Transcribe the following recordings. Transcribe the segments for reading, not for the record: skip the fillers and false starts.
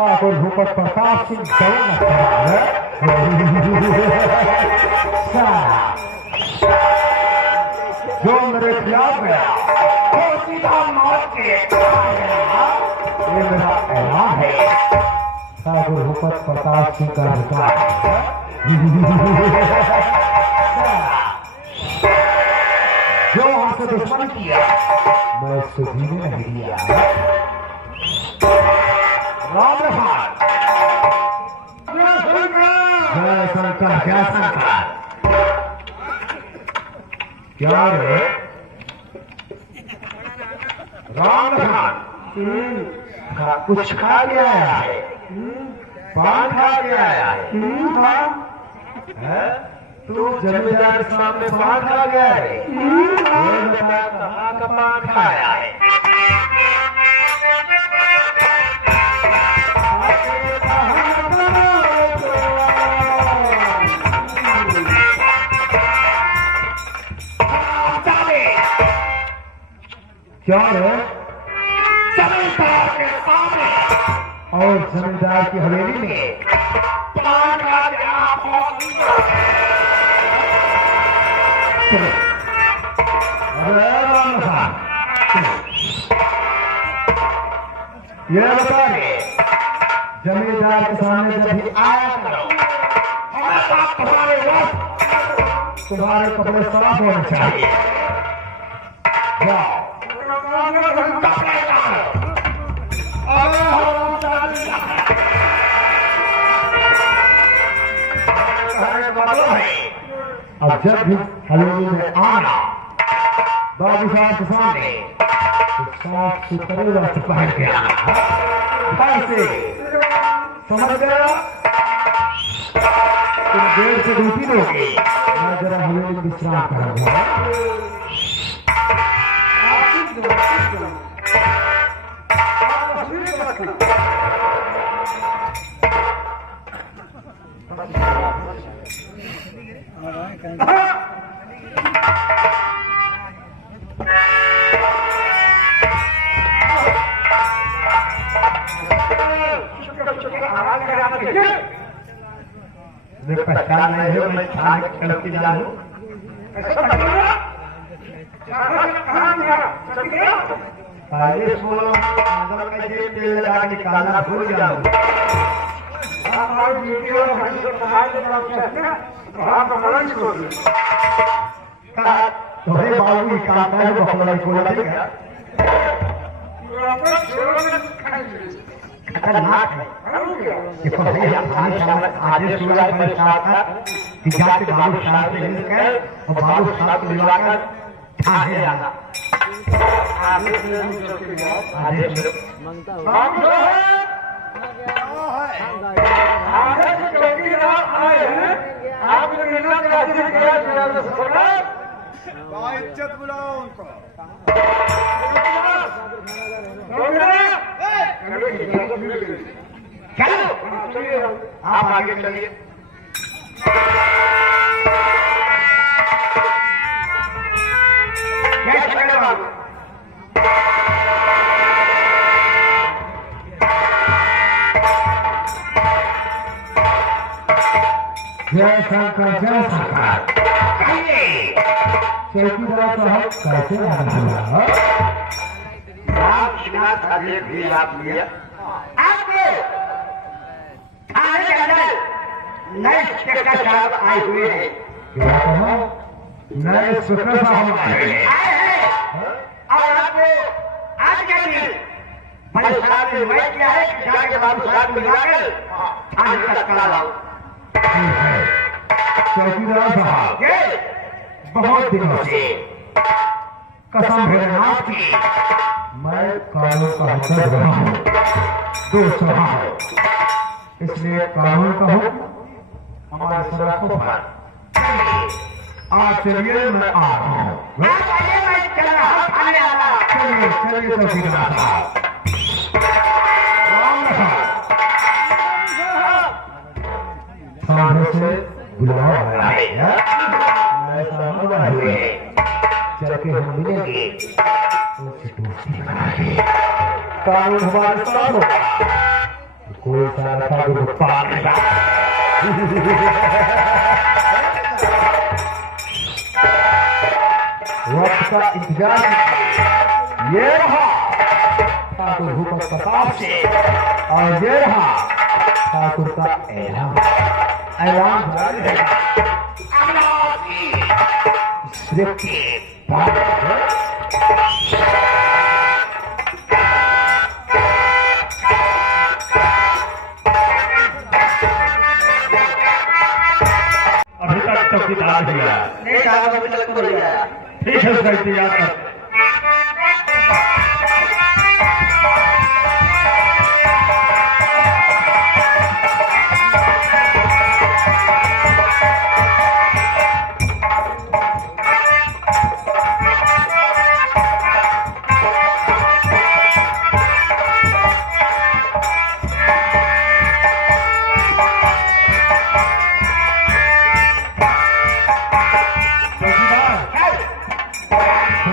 ठाकुर भूपत प्रताप सिंह जो मेरे खिलाफ गया वो सीधा मौत के ये मेरा ऐलान है। ठाकुर भूपत प्रताप सिंह का अधिकार जो हमसे दुश्मन किया मैं इसको जीने नहीं दिया। राम रखान जय शंकर जय शंकर। क्या रे राम रखान कुछ खा के आया है? पान खा के आया है? तू जमींदार के सामने पान खा गया है? कहाँ का पान खाया है? क्या है? जमींदार के सामने और जमींदार की हवेली में पान खा के आप ये बता दे जमींदार के सामने जब भी आया करो हमेशा तुम्हारे कपड़े साफ होने चाहिए। अब जब भी हवेली में आना बाबू साहब के सामने तो साफ सुथरे वस्त्र पहन के आना। ऐसे समझ गया? तुम देर से ड्यूटी दोगे मैं जरा हवेली में विश्राम करूंगा। पहचान नहीं है मैं चलती जानू निकालना भूल जाऊँ। तुम्हें बाबू काम है खतरनाक है। देखो भैया आदेश हुआ है मेरे साथ कि जाके बाबू साहब से मिलकर और बाबू साहब को मिलवाकर थाने आना। आदेश इज्जत बुलाओ उनको। चलो आप आगे चलिए। जय शंकर जय शंकर। चौकीदार साहब कैसे भी आप लिया थाने के अंदर नए इंस्पेक्टर साहब आए हुए हैं। क्या कहा? नए इंस्पेक्टर साहब आए हैं और आपको आज के दिन बड़े साहब ने मैं किया है कि जाके बाबू साहब मिलाकर थाने तक करा लाओ। चौकीदार साहब बहुत दिनों से कसम भोलेनाथ की मैं कानून का हुक्म रहा हूँ दोष रहा हूँ, इसलिए कानून का हुक्म हमारे सड़कों पर। आज चलिए मैं आ रहा हूँ। चलिए चलिए चौकीदार साहब। थाने से बुलावा आया है, चल के हम मिलेंगे, उनसे दोस्ती बनाएंगे। कानून हमारे साथ होगा, कोई सारा था जो पार था। वक्त का इंतजार कीजिए। ये रहा ठाकुर भूपत प्रताप से और ये रहा ठाकुर का ऐलान जारी है। सिर्फ अभी तक चौकीदार दिया नहीं साहब, अभी तक तो नहीं आया। ठीक है, उसका इंतजार कर।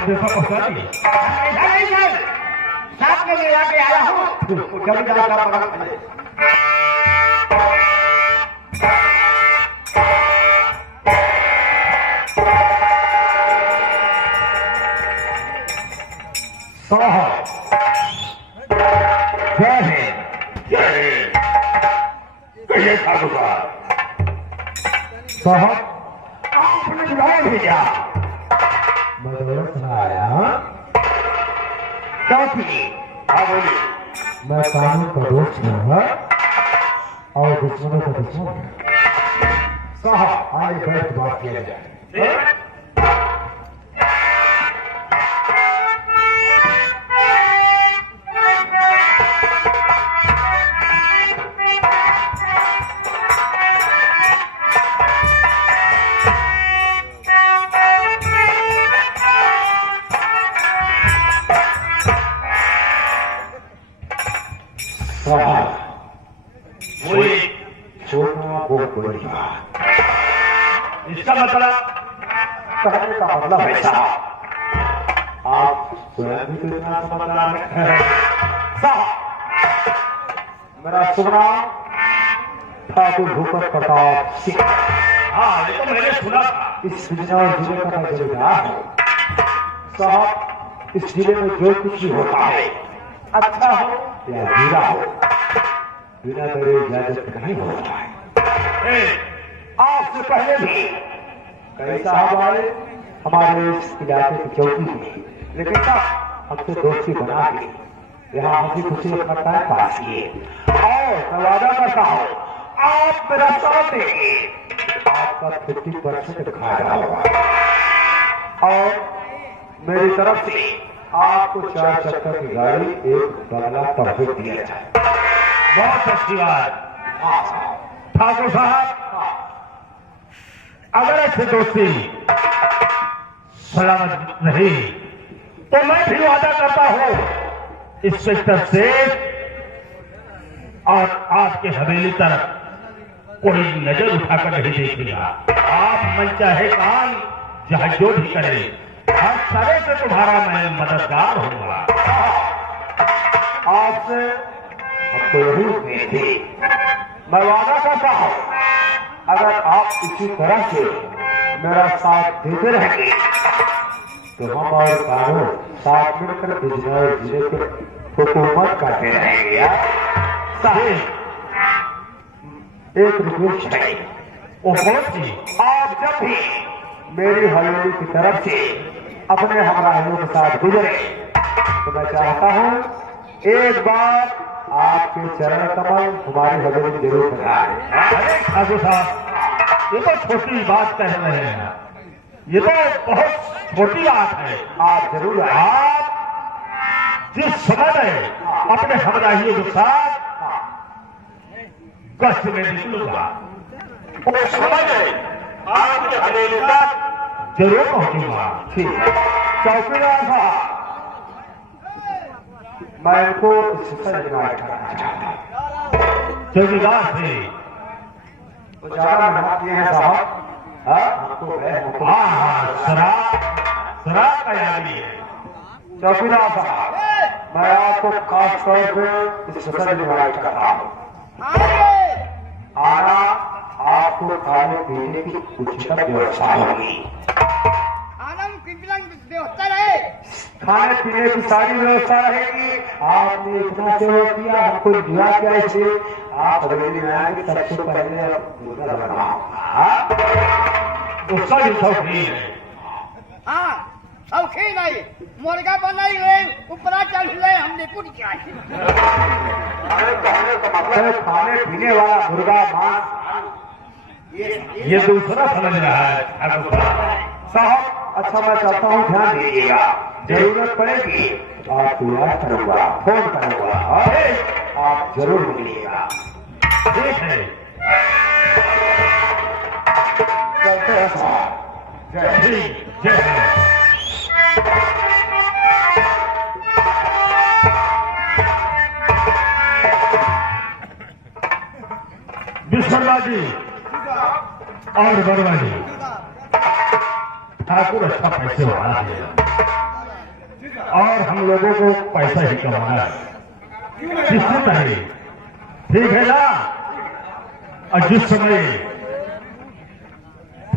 देखा पहुंचा दी साथ में ले आके आया हूँ। जमींदार का बगल में जय हिंद। कहिए ठाकुर साहब, आपने बुलाया भेजा। मैं कानून का दोस्त हूँ और दुश्मनों का दुश्मन हूँ। साहब आगे बैठ बात किया जाए। बड़ी बात, इसका मतलब कहने का मतलब है साहब, आप स्वयं भी तो इतना समझदार हैं। साहब, मेरा शुभ नाम ठाकुर भूपत प्रताप सिंह। हाँ, ये तो मैंने सुना था। इस बिजनौर जिले का मैं जमींदार हूँ। साहब, इस जिले में जो कुछ भी होता है, अच्छा हो या बुरा हो, बिना मेरे इजाजत नहीं होता है। आपसे पहले भी कई साहब आए हमारे इस इलाके की चौकी में, लेकिन हमसे दोस्ती बना के यहाँ हंसी खुशी अपना टाइम पास किए। और मैं वादा करता हूँ, आप मेरा साथ देंगे, आपका 50% खाया होगा और मेरी तरफ से आपको 4 चक्कर की गाड़ी, एक बंगला तोहफे दिया जाए। बहुत अच्छी बात। ठाकुर साहब, अगर ऐसे दोस्ती सलामत नहीं तो मैं भी वादा करता हूं इंस्पेक्टर से और आपके हवेली तरफ कोई नजर उठाकर नहीं देखेगा। आप मन चाहे काम जहां जो भी करें, हर तरह से तुम्हारा मैं मददगार होऊंगा। आपसे तो यही उम्मीद थी। मैं वादा करता हूं, अगर आप इसी तरह से मेरा साथ देते रहेंगे तो हम और कानून साथ मिलकर बिजनौर जिले के हुकूमत करते रहेंगे। साहिब, एक रिक्वेस्ट है, वो पहुंची, आप जब भी मेरी हवेली की तरफ से अपने हमराहियों के साथ गुजरे तो मैं चाहता हूँ एक बार आपके चरण कमल हमारी हवेली में जरूर बनाए। अरे ठाकुर साहब, ये तो छोटी बात कह रहे हैं, ये तो बहुत छोटी बात है। आप जरूर, आप जिस समय अपने हमराहियों के साथ गश्त में निकलूंगा, उस समय आपके हवेली तक जरूर पहुंचूंगा। ठीक है चौकीदार साहब, मैं इनको चौकीदार थे तो ज्यादा मेहनत किए हैं साहब। शराब का यानी है चौकीदार साहब, मैं आपको खास तौर पे स्पेशल इनवाइट कर रहा हूँ। आना आपको खाने पीने की उचित व्यवस्था होगी। खाने पीने की सारी व्यवस्था रहेगी। आपने इतना सेवा किया, हमको दिया कैसे? आप हवेली में आएंगे सबसे पहले मुर्गा बनाऊंगा। उसका भी शौक नहीं है। हाँ शौकी नहीं, मुर्गा बनाई ले ऊपरा चढ़ ले हमने कुछ किया। अरे कहने का मतलब है खाने पीने वाला मुर्गा मांस ये दूसरा समझ रहा है साहब। अच्छा मैं चाहता हूँ ध्यान दीजिएगा, जरूरत पड़ेगी तो आपको याद करूंगा, फोन करूंगा और आप जरूर मिलिएगा। ठीक है, चलते हैं साहब। जय हिंद, जय हिंद। विश्वनाथ जी और वर्मा जी, ठाकुर अच्छा पैसे वाला है और हम लोगों को पैसा ही कमाना है, किससे चाहिए? ठीक है ना? और जिस समय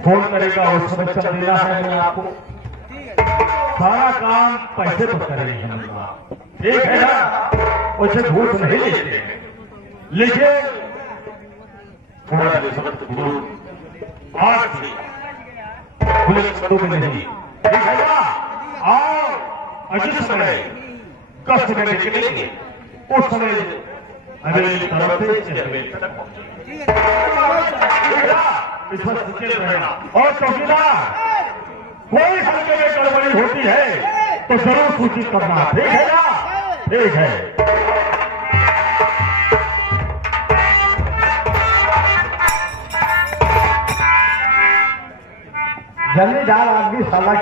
फोन करेगा उस समय चल देना है। मैं आपको सारा काम पैसे पर करेंगे हम लोग, ठीक है ना? उसे घूस नहीं लेते, लेकिन थोड़ा आज खुले शब्दों में नहीं, ठीक है ना? और जिस समय कष्ट में निकलेंगे उस समय हमें तरफ से और चौकीदार कोई हल्के में गड़बड़ी होती है तो जरूर सूचित करना, ठीक है ना? ठीक है। जमींदार आदमी साला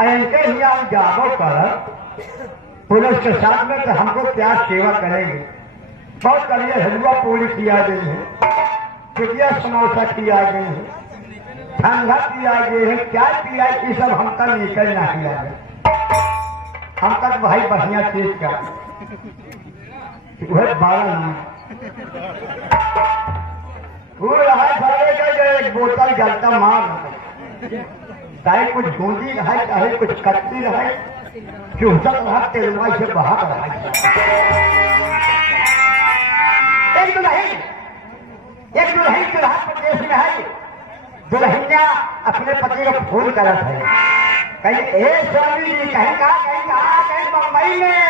इनके ही आप जागो पर पुलिस के साथ में तो हमको क्या सेवा करेंगे? बहुत करिए हलवा पूरी किया गई है, टिकिया समोसा किया गई है, ठंडा पिया गए है, क्या पिया, ये सब हम तक निकल ना किया है। हम तक भाई बढ़िया चीज का वह 12 एक बोतल जलता मार चाहे कुछ गूंजी रहे, चाहे कुछ कच्ची रहे, चूसत रहा तेलुआ से बहात रहा। एक दुल्हन चुराहा प्रदेश में है, दुल्हनिया अपने पति को फोन करत है, कहीं ए स्वामी जी कहीं कहा कहीं बम्बई में।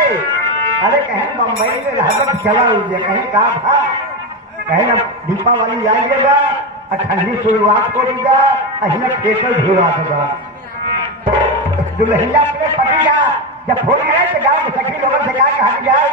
अरे कहीं बम्बई में रहकर चला हुई, कहीं कहा था कहीं ना दीपावली आइएगा और ठंडी शुरुआत होगा, अहिना केसर शुरुआत होगा। दुल्हनिया अपने पति का जब फोन करे तो गाँव के सखी लोगों से कहा कि हट जाए,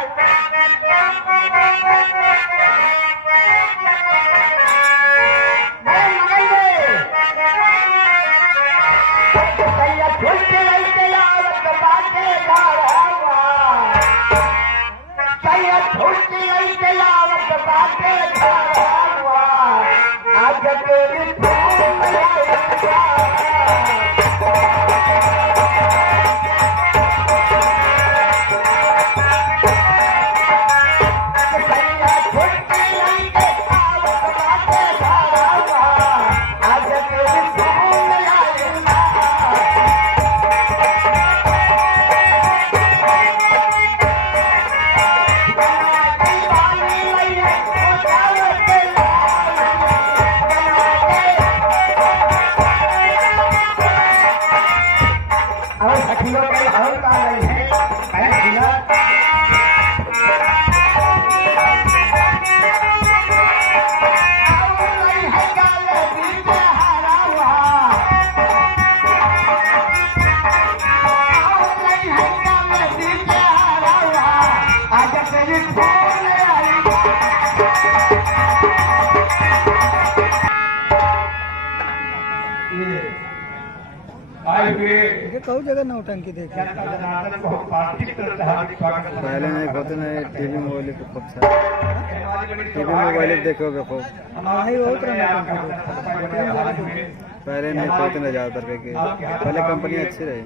कौ जगह नौटंकी देखे पहले नहीं होते नहीं, टीवी मोबाइल पे खूब सारा टीवी मोबाइल देखोगे खूब, पहले नहीं होते ना ज्यादातर के, पहले कंपनी अच्छी रही।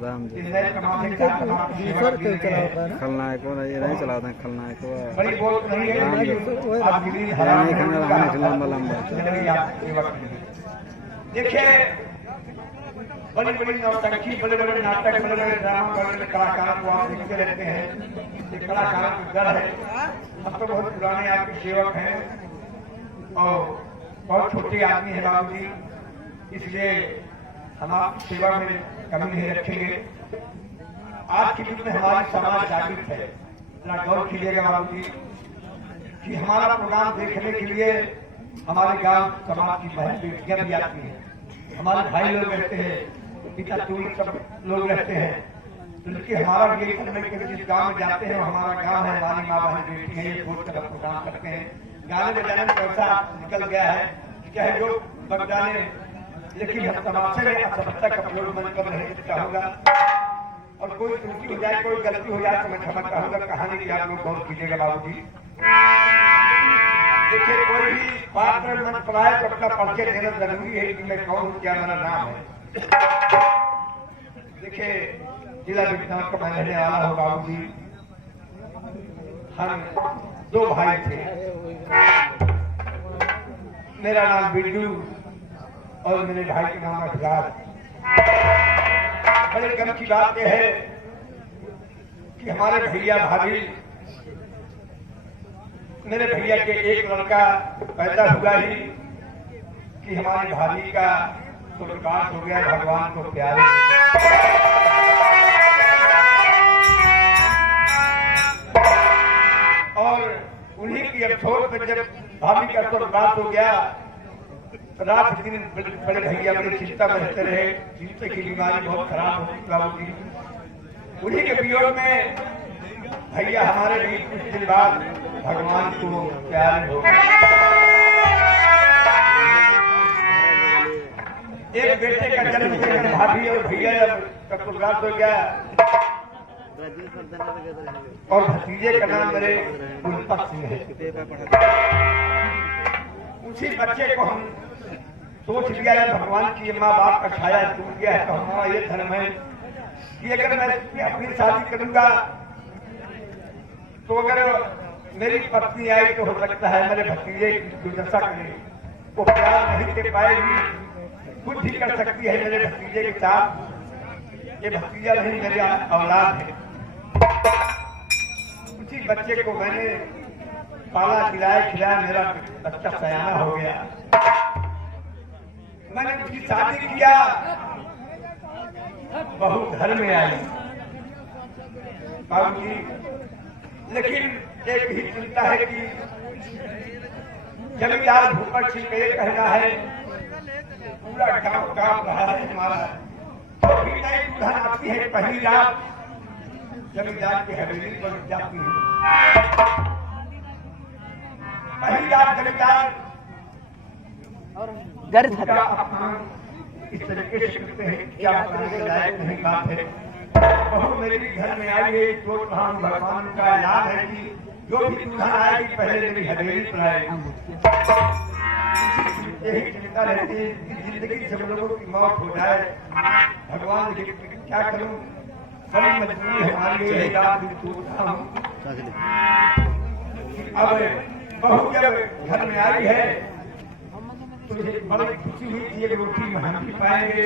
राम जी इस नए कमाने का दूसर तो चला होता है खलनायक को ये नहीं चलाते हैं खलनायक को बड़ी बहुत नहीं है राम जी आपकी भी रानी खाना रहने लंबा लंबा देखिए बड़ी बड़ी नौटंकी बड़े बड़े नाटक बड़े बड़े ड्रामा बड़े बड़े कलाकारों को आप देखते रहते हैं। ये कलाकारों का घर है। हम तो बहुत पुराने आपके सेवक हैं और बहुत छोटे आदमी हैं बाबू जी, इसलिए हम आपकी सेवा में कमी नहीं रखेंगे। आज के युग में हमारा समाज जागृत है। जरा गौर कीजिएगा बाबू जी कि हमारा प्रोग्राम देखने के लिए हमारे गांव समाज की बहन बेटियां भी आती हैं, हमारे भाई लोग रहते हैं, पिता टूल सब लोग रहते हैं। तो देखिए हमारा ये करने के जिस गांव में जाते हैं हमारा गांव है, हमारी माँ बहन बेटी है, ये सोच कर प्रोग्राम करते हैं। गाने बजाने में पैसा निकल गया है, चाहे जो बजाने, लेकिन हम तमाशे में असभ्यता का प्रयोग मन कर रहे चाहूंगा और कोई त्रुटि हो जाए कोई गलती हो जाए तो मैं क्षमा चाहूंगा। कहानी की आप लोग गौर कीजिएगा बाबू जी। देखिए कोई भी पात्र मन पढ़ाए तो अपना परिचय देना जरूरी है कि मैं कौन हूँ, क्या मेरा नाम है। देखिए जिला विज्ञान का मैं रहने वाला हूँ बाबू जी। हम दो भाई थे, मेरा नाम बिट्टू और मेरे भाई का नाम अखिलास। बड़े गम की बात यह है कि हमारे भैया भाभी, मेरे भैया के एक लड़का पैदा हुआ ही कि हमारी भाभी का तो विकास हो गया, भगवान को प्यारे। और उन्हीं की अफसोस में जब भाभी का तो विकास हो गया, रात दिन बड़े भैया बड़ी चिंता में रहते रहे, चिंता की बीमारी बहुत खराब हो गई बाबू जी। उन्हीं के वियोग में भैया हमारे भी कुछ दिन बाद भगवान को प्यार हो गया। एक बेटे का जन्म हुआ, भाभी और भैया का विकास हो गया और भतीजे का नाम मेरे उल्पत सिंह है। उसी बच्चे को हम सोच लिया है भगवान की माँ बाप का छाया टूट गया है तो हमारा ये धर्म है कि अगर मैं अपनी शादी करूंगा तो अगर मेरी पत्नी आई तो हो सकता है मेरे भतीजे की दुर्दशा करे, वो प्यार नहीं दे पाएगी, कुछ भी कर सकती है मेरे भतीजे के साथ। ये भतीजा नहीं मेरी औलाद है। उसी बच्चे को मैंने पाला खिलाया खिलाया, मेरा बच्चा सयाना हो गया। मैंने उसकी शादी किया, बहू घर में आई बाबू जी, लेकिन एक ही चिंता है कि जमींदार भूपर सिंह का ये कहना है पूरा गांव कांप रहा है हमारा। तो भी नई दुल्हन आती है पहली रात जमींदार की हवेली पर जाती है। पहली रात जमींदार इस तरीके से करते हैं क्या बताने लायक नहीं बात है। बहू मेरे भी घर में आई है तो भगवान का ऐलान है कि जो भी दुल्हन आएगी पहले मेरी हवेली पर आएगी। यही चिंता रहती है कि जिंदगी से लोगों की मौत हो जाए। भगवान क्या करूं, बड़ी मजबूरी है हमारी, यही रात भी सोचता हूँ। अब बहू जब घर में आई है तो बड़ी खुशी हुई थी, रोटी में हम भी पाएंगे,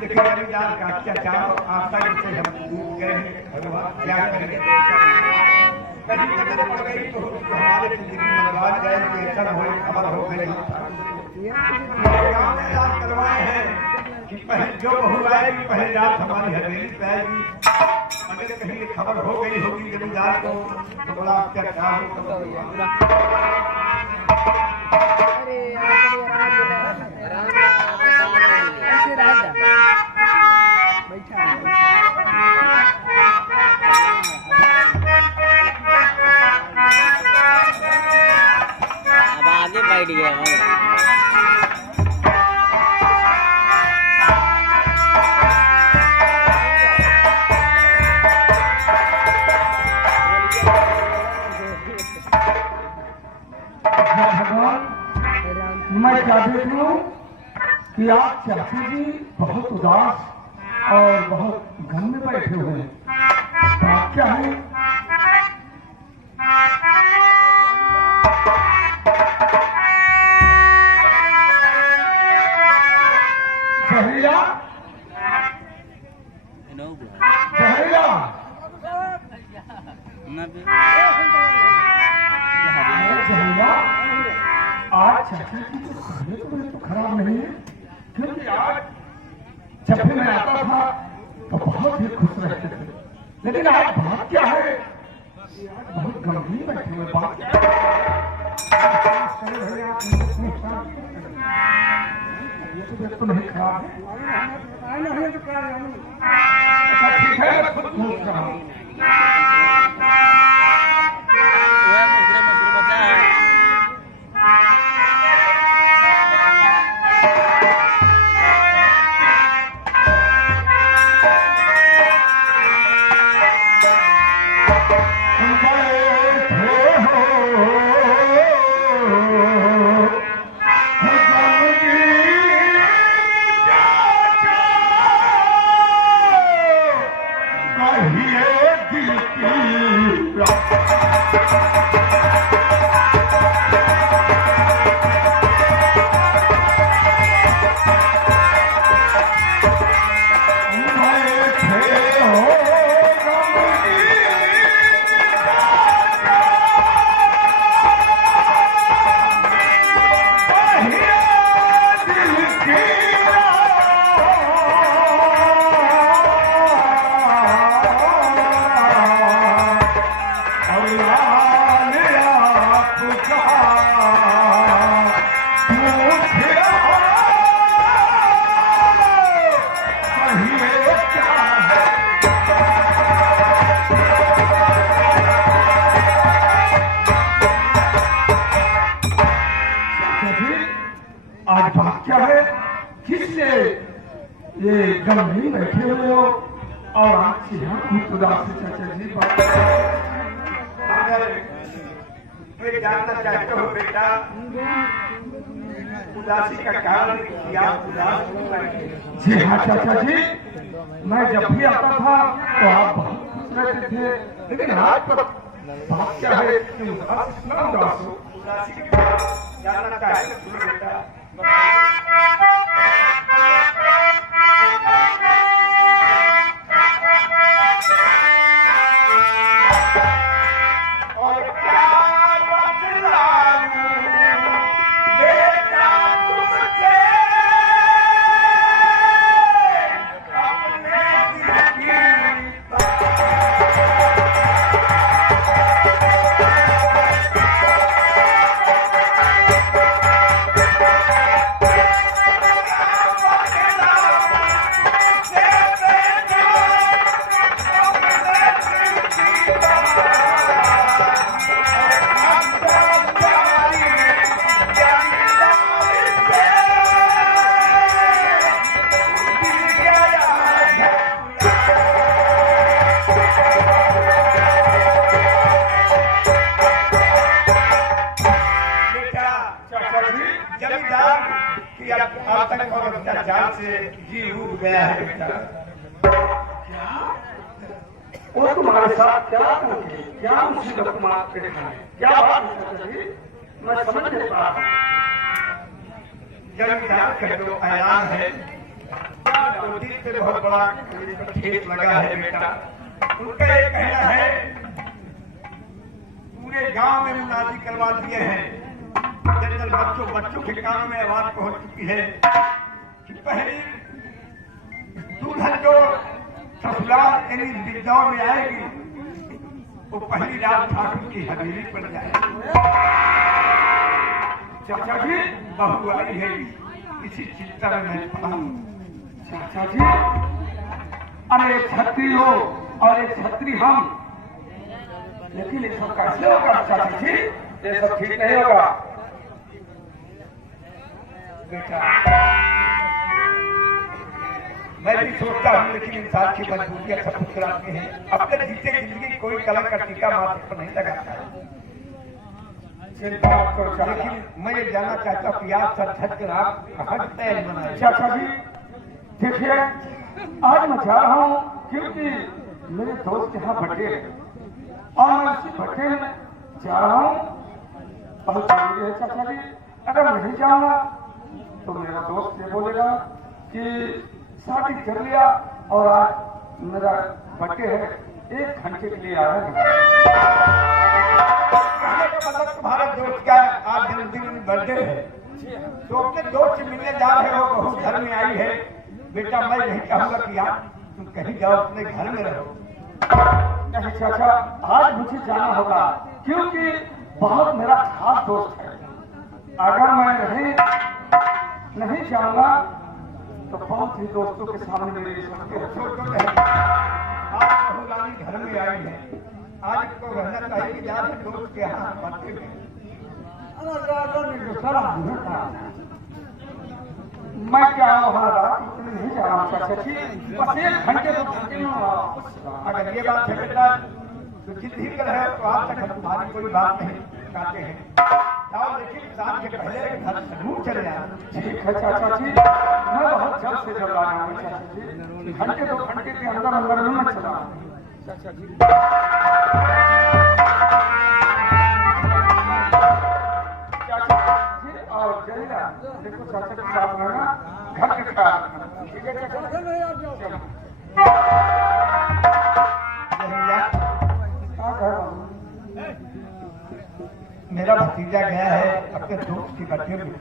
लेकिन जमींदार का अत्याचार आपदा से हम डूब गए। भगवान क्या करेंगे, कहीं नजर पड़ गई तो हमारे जिंदगी में बर्बाद जाएगी, ऐसा हो खबर हो गई। गाँव में ऐलान करवाए हैं कि पहले जो बहू आएगी पहली रात हमारी हवेली पे आएगी। अगर कहीं खबर हो गई होगी जमींदार को तो बड़ा अत्याचार होगा। अब आगे बैठ गया भगवान मैं क्या देख लूं कि आज चाची जी बहुत उदास और बहुत गम में बैठे हुए हैं। बात क्या है? जहरीला, जहरीला, जहरीला, आज चाचा की तो तबीयत तो खराब नहीं है, क्योंकि आज जब भी मैं आता था तो बहुत ही खुश रहते थे, लेकिन आज बात क्या है? बहुत गंभीर बैठे हुए। बात क्या ये तो नहीं खराब है। अच्छा ठीक है, मैं खुद पूछ रहा हूँ। आज बात क्या है? किससे ये गंभीर बैठे हुए हो और आज यहाँ खूब उदासी? चाचा जी बात अगर मैं जानना चाहता हूँ बेटा, उदासी का कारण क्या उदास क्यों बैठे? जी हाँ चाचा जी, मैं जब भी आता था तो आप बहुत खुश रहते थे, लेकिन आज पर बात क्या है कि उदास इतना उदास हो? उदासी का कारण जानना चाहता हूँ बेटा। और क्या बतलाऊं बेटा तुमसे, अपने दिल की आतंक और अत्याचार से जी उब गया है बेटा। क्या? वो तुम्हारे साथ क्या पूछे? क्या मुसीबत तुम्हारे पे है? क्या बात है चाचा जी? मैं समझ नहीं पा रहा। जमींदार का जो ऐलान है, तो दिल पे बहुत बड़ा खेत लगा है बेटा। उनका ये कहना है, पूरे गांव में मुनादी करवा दिए हैं, जनरल बच्चों के कानों में आवाज पहुंच चुकी है कि पहली दुल्हन जो ससुराल यानी विधवा में आएगी, वो पहली रात ठाकुर की हवेली पर जाएगी। चाचा जी बहू आई है, इसी चिंता में मैं पड़ा हूँ। चाचा जी, अरे एक छत्री हो और एक छत्री हम, लेकिन ये सब कैसे होगा चाचा जी? ये सब ठीक नहीं होगा बेटा। मैं भी सोचता हूँ, लेकिन इंसान की मजबूरियां सब कुछ कराती हैं। अपने जीते जिंदगी कोई कलम का टीका माथे पर नहीं लगाता है। लेकिन मैं ये जानना चाहता हूँ कि आप सब छठ कर आप कहाँ तय मनाए? चाचा जी देखिए, आज मैं जा रहा हूँ क्योंकि मेरे दोस्त के यहाँ बर्थडे है और मैं उसी बर्थडे में जा रहा हूँ। बहुत जरूरी है चाचा जी, अगर नहीं जाऊंगा तो मेरा दोस्त ये बोलेगा कि शादी कर लिया और आज मेरा बर्थडे है, 1 घंटे के लिए आया है। कहने का मतलब तुम्हारे दोस्त का आज जन्मदिन बर्थडे है, तो अपने दोस्त से मिलने जा रहे हो, बहू घर में आई है। बेटा मैं नहीं चाहूंगा कि आप तुम कहीं जाओ, अपने घर में रहो। नहीं चाचा, आज मुझे जाना होगा क्योंकि बहुत मेरा खास दोस्त है। अगर मैं नहीं जाऊंगा तो बहुत ही दोस्तों के सामने मेरी इज्जत आज बहू रानी घर में आई है, आज तो रहना चाहिए कि जा रहे दोस्त के यहाँ बर्थडे में। मैं क्या वहाँ रात इतनी नहीं जा रहा हूँ चाचा जी, बस 1 घंटे 2 घंटे में अगर ये बात है बेटा तो जिद ही कर है तो आज तक हम तुम्हारी कोई बात नहीं काटे हैं। जाओ लेकिन शाम के पहले घर जरूर चले जाना। ठीक है चाचा जी, मैं बहुत जल्द से जल्द आ रहा हूँ चाचा जी, घंटे 2 घंटे के अंदर अंदर में मैं चला चाचा जी। और जहिया देखो चाचा के साथ रहना, घर के ख्याल रखना, ठीक है चाचा? मेरा भतीजा गया है अपने दोस्त की बर्थडे में,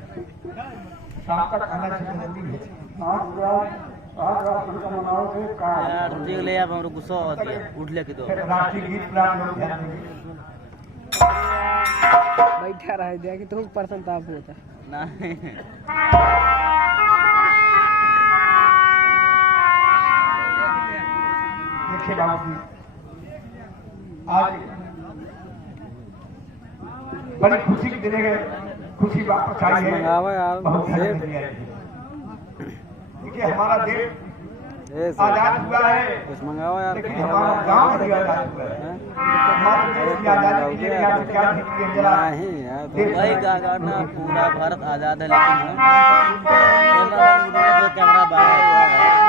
शाम तक आना जरूरी है। आज रात उनका मनाओ थे यार देख ले, अब हमरो गुस्सा होती है, उठ ले के दो राष्ट्रीय गीत पर आप लोग ध्यान देंगे। बैठा रह दिया कि तुम पर्सन ताप होता नहीं। देखिए बाबू जी, आज बड़ी खुशी के दिन है, खुशी वापस आई है, मंगावा यार, बहुत सेठ। देखिए हमारा देश आजाद हुआ है, कुछ मंगाओ यार। लेकिन हमारा गांव भी आजाद हुआ है। हमारे देश की आजादी के लिए यहाँ से क्या जीत के जरा नहीं यार, भाई का करना, पूरा भारत आजाद है लेकिन कैमरा बाहर हुआ है।